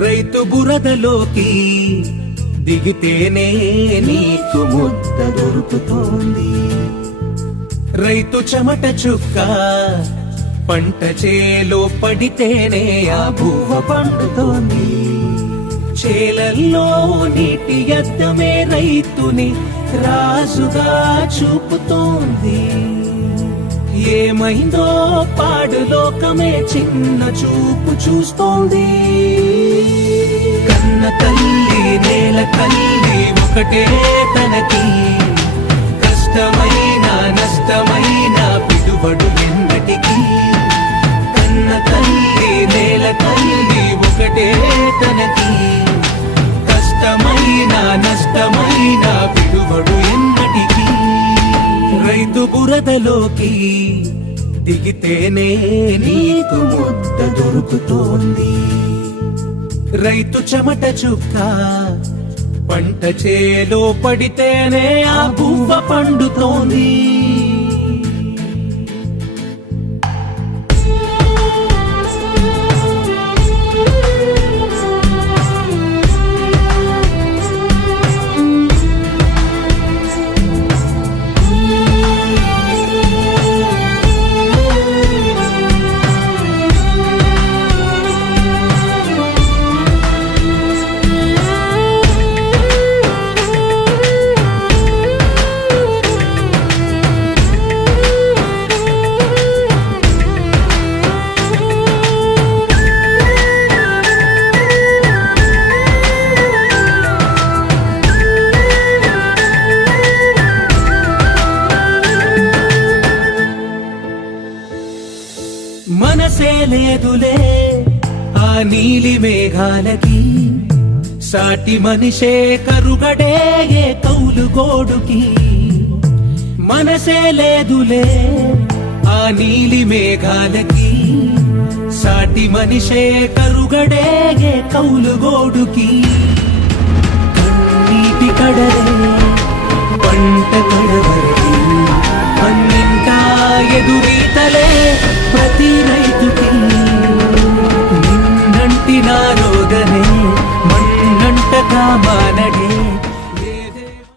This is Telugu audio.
రైతు బురదలోకి దిగితేనే నీకు ముద్ద దొరుకుతోంది. రైతు చెమట చుక్క పంట చేలో పడితేనే ఆ భూవ పండుతోంది. చేలల్లో నీటి యద్దమే రైతుని రాజుగా చూపుతోంది. ఏమైందో పాడు లోకమే చిన్న చూపు చూస్తోంది. కన్న తల్లి నేల తల్లి ఒకటే తనకి, కష్టమైన నష్టమైన పిడుబడు ఎన్నటికి. కన్న తల్లి నేల తల్లి ఒకటే తనకి, కష్టమైన నష్టమైన పిడుబడు ఎన్నటికి. రైతు బురదలోకి దిగితేనే నీకు ముద్ద దొరుకుతోంది. రైతు చెమట చుక్క పంట చేలో పడితేనే ఆ బువ్వ పండుతోంది. మనసే లేదులే ఆ నీలి మేఘాలకి, సాటి మనిషే కరుగడే ఏ కౌలు గోడుకి. మనసే లేదులే ఆ నీలి మేఘాలకి, సాటి మనిషే కరుగడే ఏ కౌలు గోడుకి. కన్నీటి కడలే పంట కడ